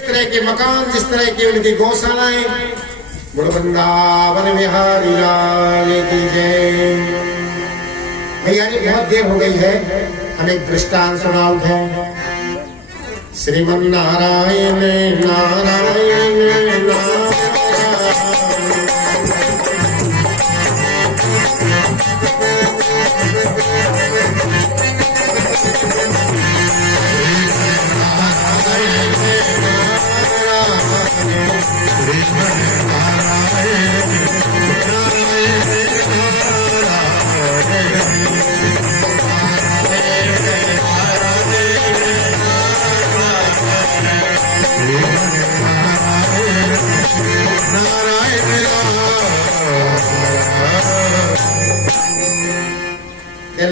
जिस तरह के मकान, जिस तरह की उनकी गौशालाएं। बोल वृंदावन बिहारी लाल की जय। भैया जी बहुत देर हो गई है, हम एक दृष्टांत सुनाओ है। श्रीमन नारायण नारायण नारायण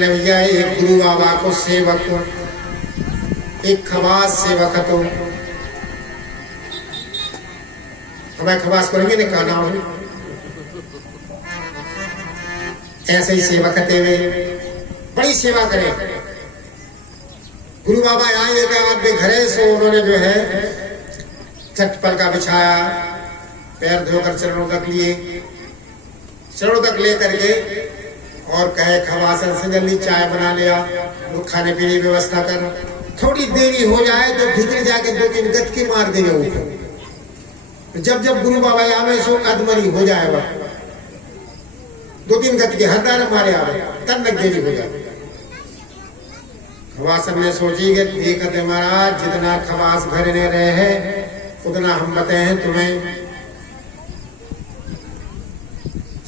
भैया एक गुरु बाबा को सेवक, एक खवास सेवक तो हमें खवास करेंगे ना कहना हो ऐसे ही सेवा करते हुए बड़ी सेवा करें। गुरु बाबा आए एक आदमी घरे से उन्होंने जो है चटपल का बिछाया, पैर धोकर चरणों तक लिए, चरणों तक ले करके और कहे खवासन से जल्दी चाय बना लिया, खाने पीने की व्यवस्था कर, थोड़ी देरी हो जाए तो भीतर जाके 2-3 गचकी मार देंगे ऊपर। जब जब गुरु बाबा आवे सो कदमरी हो जाएगा, 2-3 गचकी हरदार मारे आवे तब तक देरी हो जाए। खवासन ने सोची कि देखते महाराज जितना खवास घर ने रहे हैं उतना हम बताए हैं तुम्हें।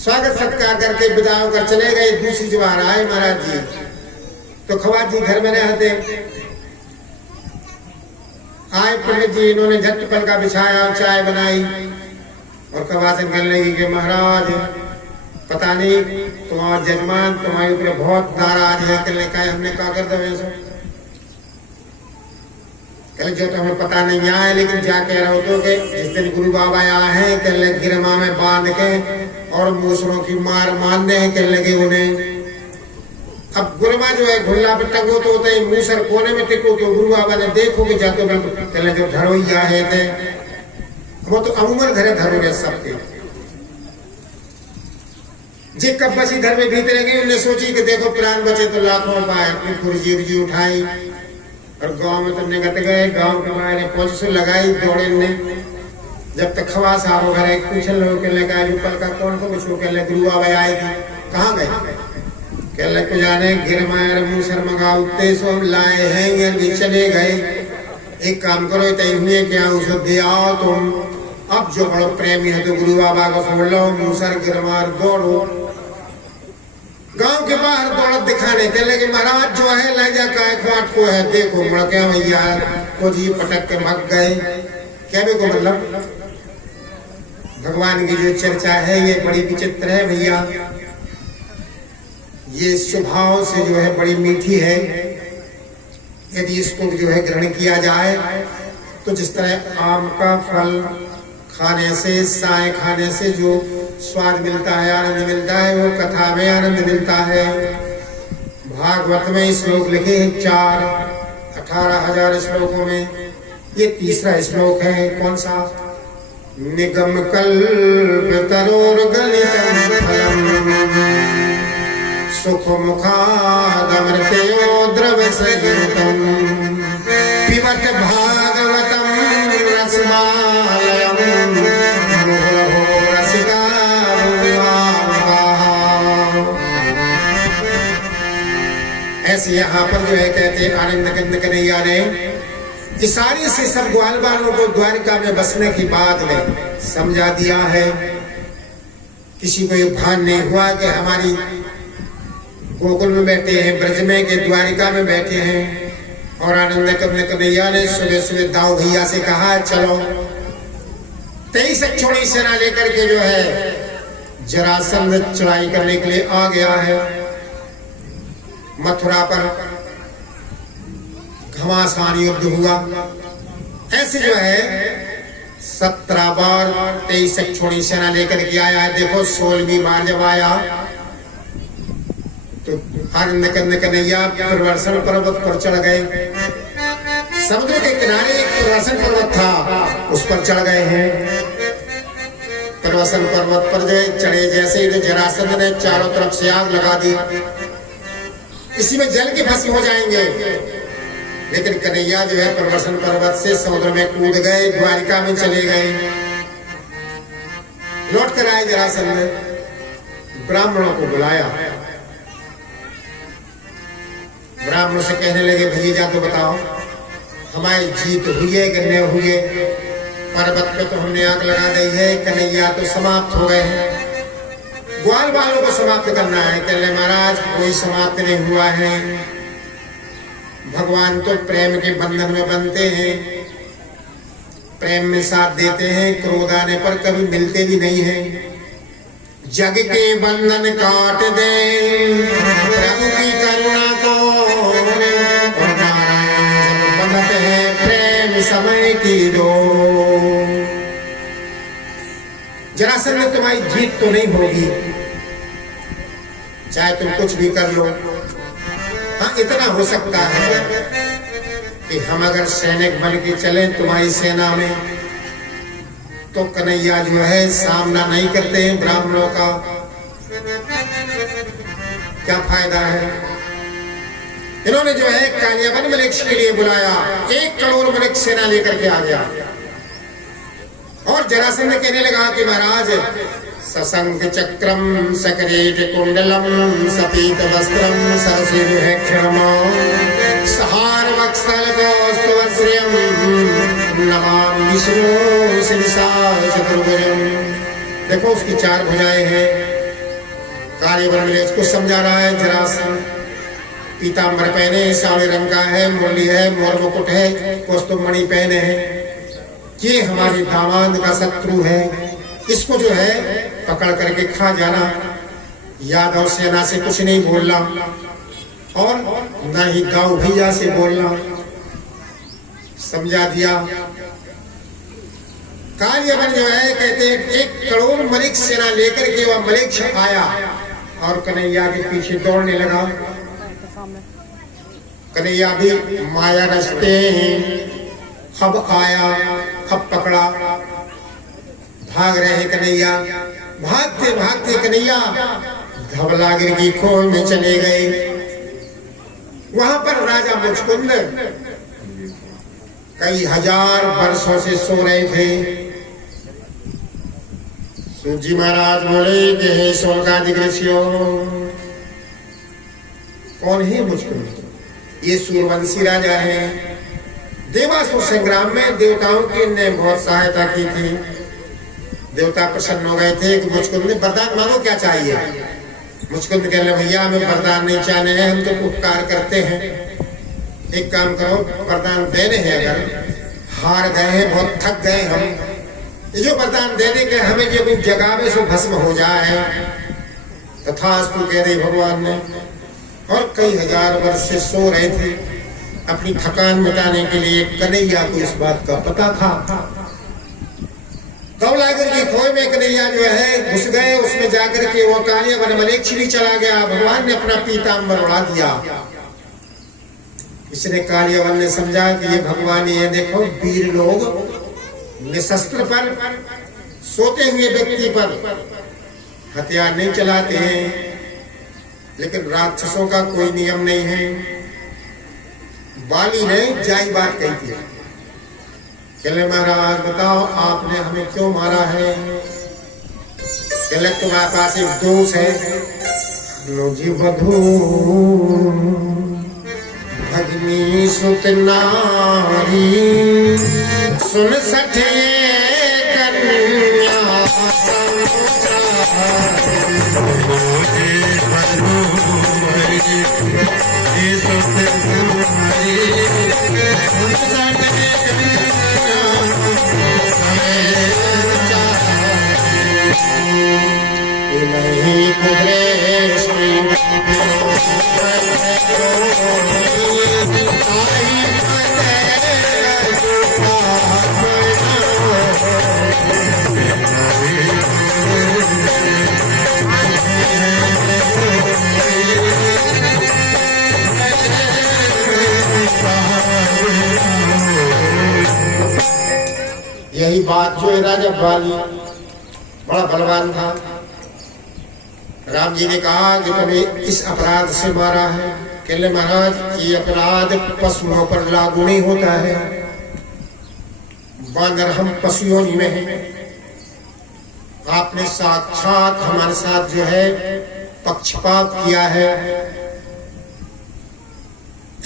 स्वागत सत्कार करके विदा होकर चले गए। दूसरी जो बार आए महाराज जी तो खवास जी घर में रहते आए। पंडित जी इन्होंने झटपल का बिछाया, चाय बनाई और खवासन कहने लगी कि महाराज पता नहीं तुम्हारा जजमान तुम्हारे ऊपर बहुत नाराज है। कहने का हमने क्या कर दो ऐसा, कहले जो तो हमें पता नहीं आए, लेकिन क्या कह रहे हो तो कि जिस दिन गुरु बाबा आए हैं कहले गिरमा में बांध के और मूसरों की मार मारने हैं कहने लगे उन्हें। अब गुरमा जो है घुल्ला पे टंगो तो होते ही मूसर कोने में टिको तो गुरु बाबा ने देखो कि जाते कहले जो धरोइया है थे वो तो अमूमन घरे धरोगे सबके जी कब बसी घर में भीतर गई। उन्हें सोची कि देखो प्राण बचे तो लाखों पाए, अपनी पुरजी उर्जी उठाई और गांव में तो निकट गए। गांव के बाहर पोजिशन लगाई दौड़े ने। जब तक खवास आओ घर पूछे लोग कहले का ऊपर का कौन को पूछो कहले गुरु बाबा आए थे कहाँ गए कहले को जाने गिरमायर मूसर मंगाते सो हम लाए हैं ये चले गए। एक काम करो तय क्या उसे दिया तुम। अब जो बड़ो प्रेमी है तो गुरु बाबा को छोड़ लो, मूसर गिरमार दौड़ो। गांव के बाहर दौड़त दिखाने कहले कि महाराज जो है ला जा काय खाट को है देखो मड़के भैया को जी पटक के भाग गए। कहने को मतलब भगवान की जो चर्चा है ये बड़ी विचित्र है भैया। ये स्वभाव से जो है बड़ी मीठी है। यदि इसको जो है ग्रहण किया जाए तो जिस तरह आम का फल खाने से, साए खाने से जो स्वाद मिलता है, आनंद मिलता है, वो कथा में आनंद मिलता है। भागवत में श्लोक लिखे हैं 18,000 श्लोकों में। ये तीसरा श्लोक है कौन सा? निगम कल्प तरोर्गलितं फलम् सुख मुखादमृतयो द्रवसयुतम् पिबत भागवतं रसमालयम् मुहुरहो रसिका ऐसे यहाँ पर जो है कहते आनंद कंद कन्हैया ने इशारे से सब ग्वाल वालों को द्वारिका में बसने की बात में समझा दिया है। किसी को ये भान नहीं हुआ कि हमारी गोकुल में बैठे हैं, ब्रज में के द्वारिका में बैठे हैं। और आनंद कंद कन्हैया ने सुबह सुबह दाऊ भैया से कहा चलो 23 छोड़ी सेना लेकर के जो है जरासंध चढ़ाई करने के लिए आ गया है। मथुरा पर घमासान युद्ध हुआ। ऐसे जो है 17 बार 23 छोड़ी सेना लेकर के आया है। देखो 16वीं बार जब आया तो आनंद कंद कन्हैया प्रवर्षण पर्वत पर चढ़ गए। समुद्र के किनारे एक प्रवर्षण पर्वत था। पर चढ़ गए हैं। प्रवसन पर्वत पर चढ़े जैसे ही तो जरासंध ने चारों तरफ से आग लगा दी, इसी में जल के भस्म हो जाएंगे। लेकिन कन्हैया जो है प्रवसन पर्वत से समुद्र में कूद गए, द्वारिका में चले गए। लौट कर आए जरासंध ने ब्राह्मणों को बुलाया। ब्राह्मणों से कहने लगे भैया तो बताओ हमारी जीत हुई है कि नहीं हुई है? पर्वत पे तो हमने आग लगा दी है, कन्हैया तो समाप्त हो गए हैं, ग्वाल बालों को समाप्त करना है। कह रहे महाराज कोई समाप्त नहीं हुआ है, भगवान तो प्रेम के बंधन में बनते हैं, प्रेम में साथ देते हैं, क्रोध आने पर कभी मिलते भी नहीं हैं। जग के बंधन काट दे प्रभु की करुणा को, बनत है प्रेम समय की दो। जरासंध में तुम्हारी जीत तो नहीं होगी, चाहे तुम कुछ भी कर लो। हाँ इतना हो सकता है कि हम अगर सैनिक बन के चले तुम्हारी सेना में, तो कन्हैया जो है सामना नहीं करते हैं ब्राह्मणों का, क्या फायदा है? इन्होंने जो है कालियावन मलिक्ष के लिए बुलाया, 1 करोड़ मलिक्ष सेना लेकर के आ गया। और जरासंध कहने लगा कि महाराज सशंख चक्रम सकरेट कुंडलम सपीत वस्त्रम सरसिरुहेक्षणम सहार वत्सल कौस्तुभश्रियम नमामि विष्णु शिरसाय चतुर्भुजम। देखो उसकी 4 भुजाएं हैं। कालियावन मलिक्ष को समझा रहा है जरासंध। पीताम्बर पहने, सावले रंग का है, मुरली है, मोर मुकुट है, कौस्तुभ मणि पहने हैं। ये हमारे दामाद का शत्रु है, इसको जो है पकड़ करके खा जाना। यादव सेना से कुछ नहीं बोलना और न ही गांव भैया से बोलना, समझा दिया। कालियावन जो है कहते हैं 1 करोड़ मलिक्ष सेना लेकर के वह मलिक्ष आया और कन्हैया के पीछे दौड़ने लगा। कन्हैया भी माया रचते अब आया, अब पकड़ा, भाग रहे हैं कन्हैया। भागते भागते कन्हैया धवलागिरी की खोह में चले गए। वहां पर राजा मुचकुंद कई हजार वर्षों से सो रहे थे। सूजी महाराज बोले कि हे सोलकादिक ऋषियों, कौन है मुचकुंद? ये सूर्यवंशी राजा है। देवासुर संग्राम में देवताओं की ने बहुत सहायता की थी। देवता प्रसन्न हो गए थे कि मुचकुंद ने वरदान मांगो, क्या चाहिए? मुचकुंद कह रहे भैया हमें वरदान नहीं चाहने हैं, हम तो उपकार करते हैं। एक काम करो, वरदान देने हैं, अगर हार गए हैं, बहुत थक गए हम, ये जो वरदान दे देंगे हमें जो जगावे से भस्म हो जाए। तथास्तु कह रहे भगवान ने। और कई हजार वर्ष से सो रहे थे। अपनी थकान मिटाने के लिए कन्हैया को इस बात का पता था। धवलागिरी की खोह में कन्हैया जो है घुस गए, उसमें जाकर के वो कालियावन मलिक्ष भी चला गया। भगवान ने अपना पीताम्बर उड़ा दिया। इसने कालियावन ने समझा कि ये भगवान, ये देखो वीर लोग निशस्त्र पर सोते हुए व्यक्ति पर हथियार नहीं चलाते हैं, लेकिन राक्षसों का कोई नियम नहीं है। बाली ने जाई बात कही थी, कहले महाराज बताओ आपने हमें क्यों मारा है? कहले तुम्हारे पास एक दोष है। लो जी वधू भगनी सुत नारी सुन सठे कन्या नहीं कुदरे यही बात जो है राजा बाली बड़ा बलवान था। राम जी ने कहा कि तुम्हें इस अपराध से मारा है। कहले महाराज ये अपराध पशुओं पर लागू नहीं होता है, बानर हम पशुओं में हैं, आपने साक्षात हमारे साथ जो है पक्षपात किया है।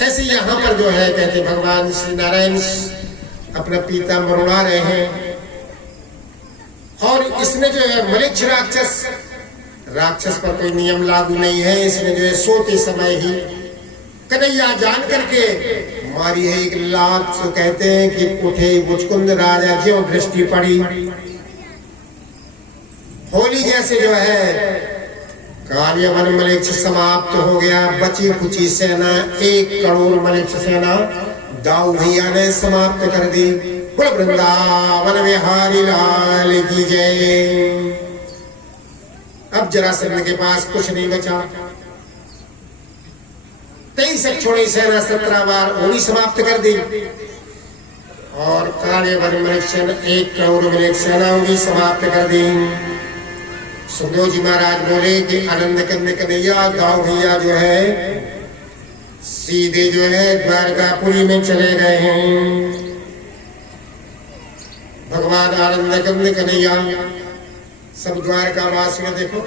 ऐसे यहाँ पर जो है कहते भगवान श्री नारायण अपना पीताम्बर उड़ा रहे हैं और इसमें जो है मरीच राक्षस पर कोई नियम लागू नहीं है। इसमें जो है सोते समय ही कन्हैया जान करके मारी है एक लात। तो कहते हैं कि उठे मुचकुंद राजा ज्यों दृष्टि पड़ी। होली जैसे जो है कार्य वन मलेच्छ समाप्त हो गया। बची कुची सेना 1 करोड़ मलेच्छ सेना दाऊ भैया ने समाप्त कर दी। बोल वृंदावन बिहारी लाल की जय। अब जरासंध के पास कुछ नहीं बचा। 23 छोड़ी सेना 17 बार होली समाप्त कर दी और कार्य वन मलेच्छ 1 करोड़ मलेच्छ सेना भी समाप्त कर दी। सुखदेव जी महाराज बोले कि आनंद करने कन्हैया दाऊ भैया जो है सीधे जो है द्वारकापुरी में चले गए हैं। भगवान आनंद करने कन्हैया सब द्वारका वासियों देखो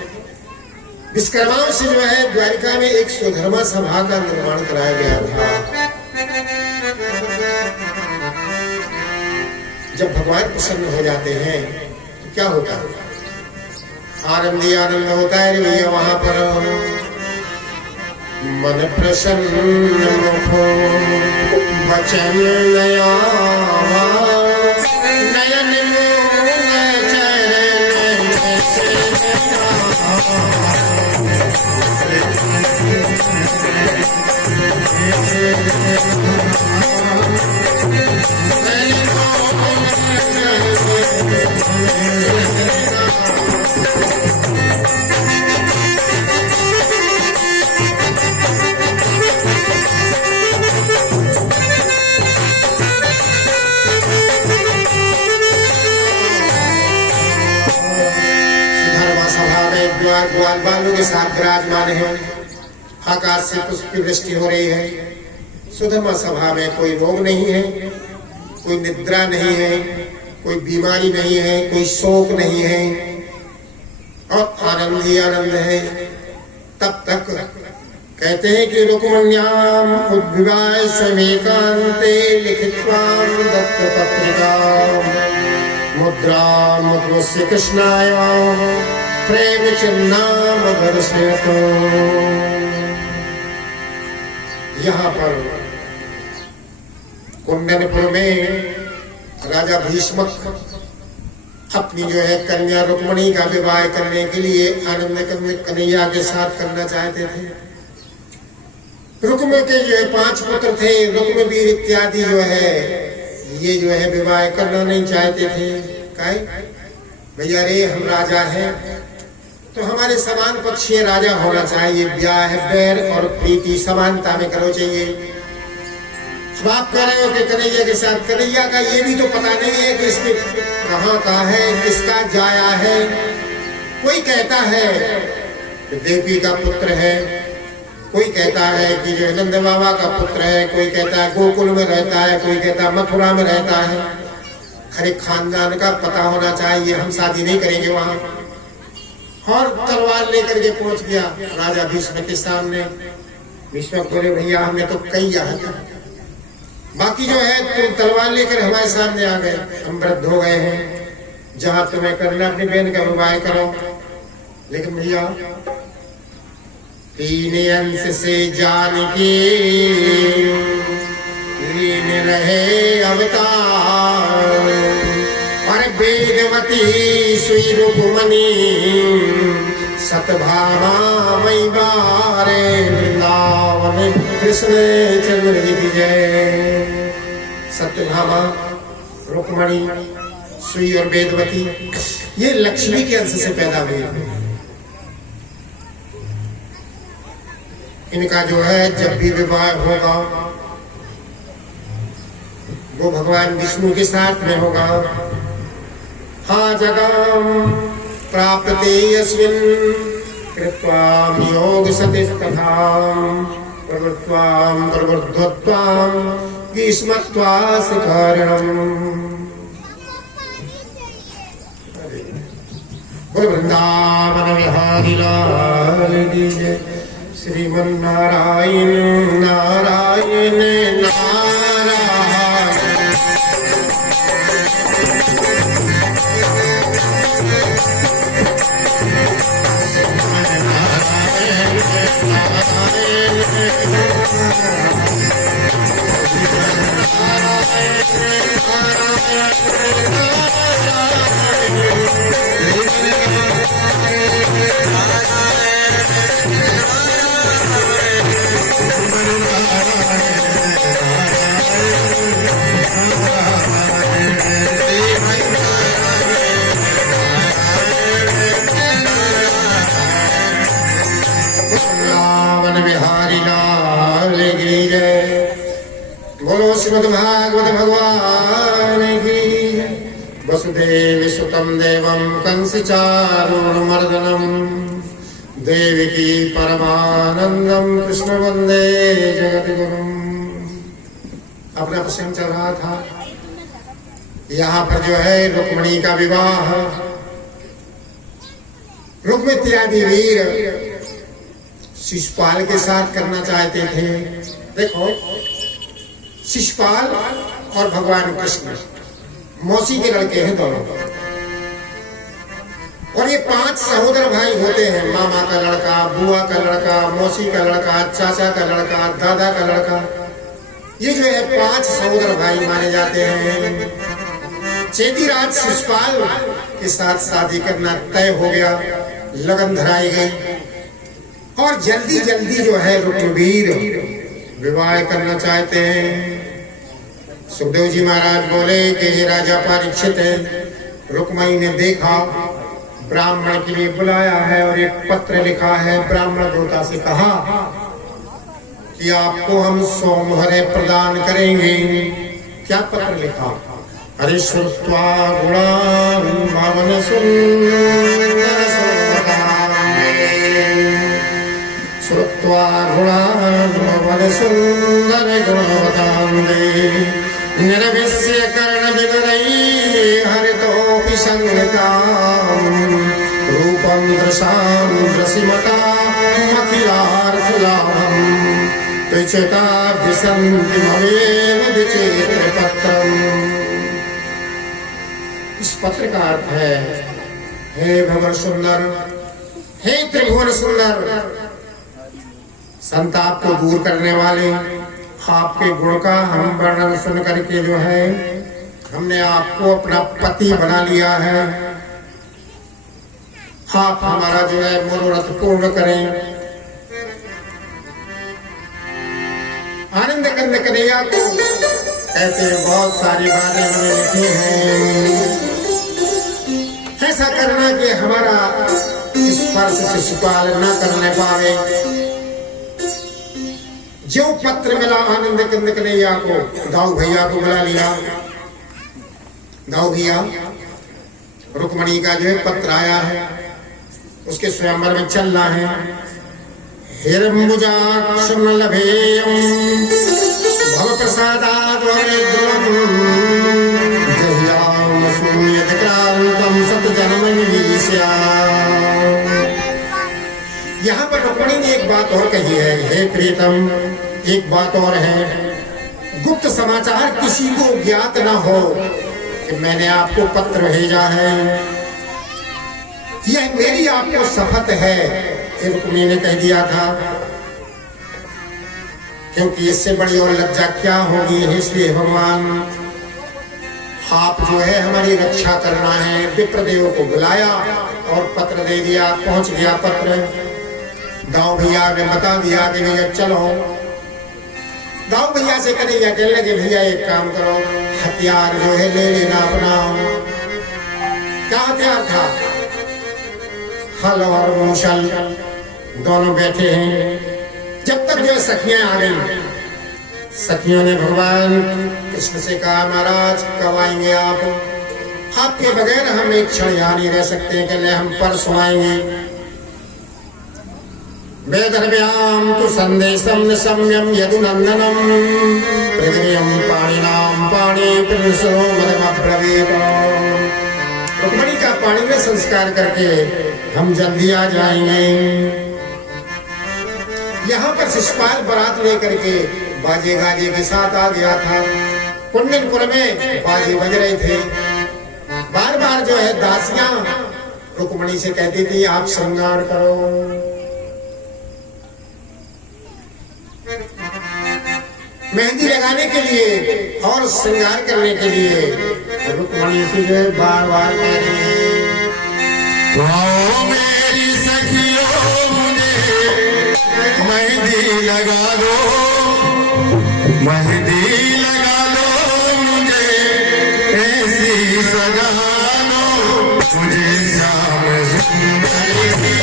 विश्वकर्माओं से जो है द्वारिका में एक स्वधर्मा सभा का निर्माण कराया गया था। जब भगवान प्रसन्न हो जाते हैं तो क्या होता है? आनंद ही आनंद होता है भैया। वहां पर मन प्रसन्न हो वचन नया नयन ग्वाल बालों के साथ विराजमान है। आकाश से पुष्प की वृष्टि हो रही है। सुधर्मा सभा में कोई रोग नहीं है, कोई निद्रा नहीं है, कोई बीमारी नहीं है, कोई शोक नहीं है और आनंद ही आनंद है। तब तक कहते हैं कि रुक्मण्याम उद्विवाय समेकांते लिखित्वां दत्त पत्रिका मुद्रा मुद्रस्य कृष्णाय प्रेम चिन्नाम दर्शयतो। यहाँ पर कुंडनपुर में राजा भीष्मक अपनी जो है कन्या रुक्मणी का विवाह करने के लिए आनंद कन्हैया के साथ करना चाहते थे। रुक्म के जो है 5 पुत्र थे। रुक्मवीर इत्यादि जो है ये जो है विवाह करना नहीं चाहते थे। काहे भैया रे हम राजा हैं तो हमारे समान पक्षीय राजा होना चाहिए। ब्याह बैर और प्रीति समानता में करो चाहिए। अब आप कह रहे हो कि कन्हैया के साथ, कन्हैया का ये भी तो पता नहीं है कि इसके कहाँ का है, किसका जाया है। कोई कहता है कि देवी का पुत्र है, कोई कहता है कि जो नंद बाबा का पुत्र है, कोई कहता है गोकुल में रहता है, कोई कहता है मथुरा में रहता है। हर एक खानदान का पता होना चाहिए। हम शादी नहीं करेंगे वहां। और तलवार लेकर के पहुंच गया राजा भीष्म के सामने। भीष्म बोले भैया हमने तो कई यहाँ था, बाकी जो है तुम तलवार लेकर हमारे सामने आ गए। हम वृद्ध हो गए हैं, जहां तुम्हें करना अपनी बहन का विवाह करो। लेकिन भैया 3 अंश से जान के लीन रहे अवतार और वेदवती सुई रुक्मणी सतभामा मई बारे वृंदावन कृष्ण चंद्र की जय। सत्यभामा रुक्मणी सुई और वेदवती ये लक्ष्मी के अंश से पैदा हुई। इनका जो है जब भी विवाह होगा वो भगवान विष्णु के साथ में होगा। हा जगाम प्राप्ते यस्मिन् कृत्वाम योग सतिस्तथाम प्रवृत्वाम प्रवृद्धत्वाम ग्रीष्मत्वा शिखरणम्। वृंदावन बिहारी लाल की जय। श्रीमन्नारायण नारायण नारायण। बोलो श्रीमद् भागवत भगवान की। वसुदेव सुतम देवम कंस चारूणमर्दनम देवकी परमानंदम कृष्ण वंदे जगद्गुरुम। अपना प्रसंग चल रहा था, यहाँ पर जो है रुक्मिणी का विवाह रुक्मिणी वीर शिशुपाल के साथ करना चाहते थे। देखो, शिशुपाल और भगवान कृष्ण मौसी के लड़के हैं दोनों, और ये 5 सहोदर भाई होते हैं। मामा का लड़का, बुआ का लड़का, मौसी का लड़का, चाचा का लड़का, दादा का लड़का, ये जो है 5 सहोदर भाई माने जाते हैं। चेदीराज शिशुपाल के साथ शादी करना तय हो गया, लगन धराई गई, और जल्दी जल्दी जो है रुक्मवीर विवाह करना चाहते हैं। सुखदेव जी महाराज बोले कि ये राजा परीक्षित है। रुक्मणी ने देखा, ब्राह्मण के लिए बुलाया है और एक पत्र लिखा है। ब्राह्मण देवता से कहा कि आपको हम 100 मोहरें प्रदान करेंगे। क्या पत्र लिखा? अरे श्रुत्वा गुणान् भवन सुंदर श्रुत्वा गुणान् भवन सुंदर गुणवतान्ते निर्विश्य कर्ण विवरैः हरितोऽपि संगताम् रूपं दृशां दृशिमता अखिलार्थलाभम् त्वचेताभ्यसन्ति ममेव विचित्र पत्रम्। इस पत्र का अर्थ है, हे भगवान सुंदर, हे त्रिभुवन सुंदर, संताप को दूर करने वाले, आपके गुण का हम वर्णन सुन करके जो है हमने आपको अपना पति बना लिया है। आप हमारा जो है मनोरथ पूर्ण करें। आनंद कंद कन्हैया को ऐसे बहुत सारी बातें हमने लिखी हैं। ऐसा करना कि हमारा स्पर्श शिशुपाल न करने पावे। जो पत्र मिला आनंद कंद कन्हैया को, दाऊ भैया को बुला लिया। दाऊ भैया, रुक्मिणी का जो है पत्र आया है, उसके स्वयंवर में चलना है। हिरम्बुजाक्षं लभेयं भव प्रसादाद् वरेद्रुमं जह्यां शून्यतिक्रान्तं सतजन्मनिवीश्या। यहाँ पर रुक्मिणी ने एक बात और कही है, हे प्रीतम, एक बात और है, गुप्त समाचार किसी को ज्ञात न हो कि मैंने आपको पत्र भेजा है। यह मेरी आपको शपथ है, रुक्मिणी ने कह दिया था, क्योंकि इससे बड़ी और लज्जा क्या होगी। इसलिए भगवान, आप जो है हमारी रक्षा करना है। विप्रदेव को बुलाया और पत्र दे दिया। पहुंच गया पत्र। गांव भैया ने बता दिया कि भैया चलो। गांव भैया से कन्हैया कहने लगे, भैया एक काम करो, हथियार जो है ले लेना अपना। क्या हथियार था? हल और मूसल दोनों बैठे हैं। जब तक जो सखियां आ गई, सखियों ने भगवान कृष्ण से कहा, महाराज कब आएंगे आप? आपके बगैर हम एक क्षण यहाँ नहीं रह सकते, कहले हम परसों आएंगे। वेदर्भ्याम तो संदेशम न सम्यम यदुनंदनम पृथ्वीयम पाणिनाम पाणी पुरुषो मदमब्रवीत। रुक्मणी का पानी में संस्कार करके हम जल्दी आ जाएंगे। यहाँ पर शिशुपाल बारात लेकर के बाजे गाजे के साथ आ गया था। कुंडनपुर में बाजे बज रहे थे। बार बार जो है दासियां रुक्मणी से कहती थी आप श्रृंगार करो। मेहंदी लगाने के लिए और श्रृंगार करने के लिए रुक्मणी से जो है बार बार कह रही है मेरी सखियों मुझे मेहंदी लगा दो, मेहंदी लगा दो मुझे, ऐसी सजा दो मुझे श्याम सुंदर की,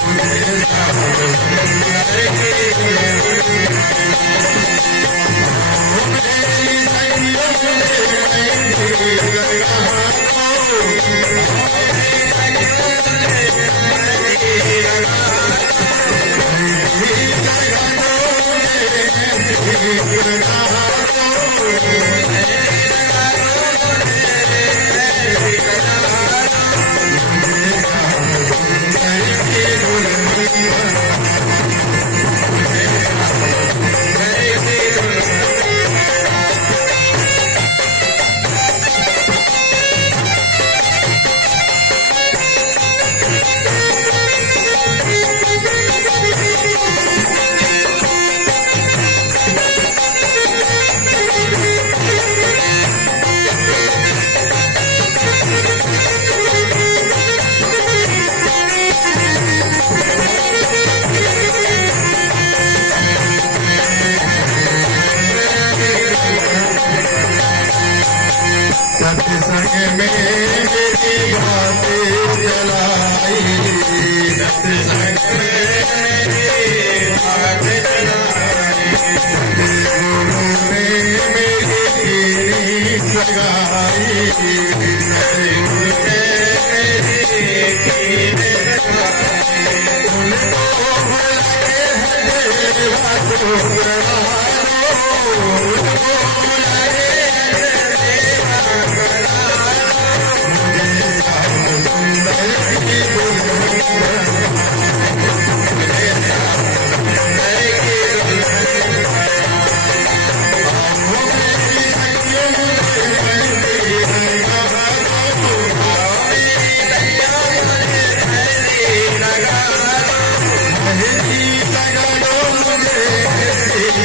मुझे श्याम सुंदर की। मेरी सखियों मुझे मेहंदी लगा सत्संग में मेरी बातें चलाई, सत्संग में मेरी बातें चलाई, सतगुरु ने मेरी कीनी सगाई, सतगुरु ने मेरी कीनी सगाई। उनको बुलाए हरे बातों उनको बुलाए लगा दो मुझे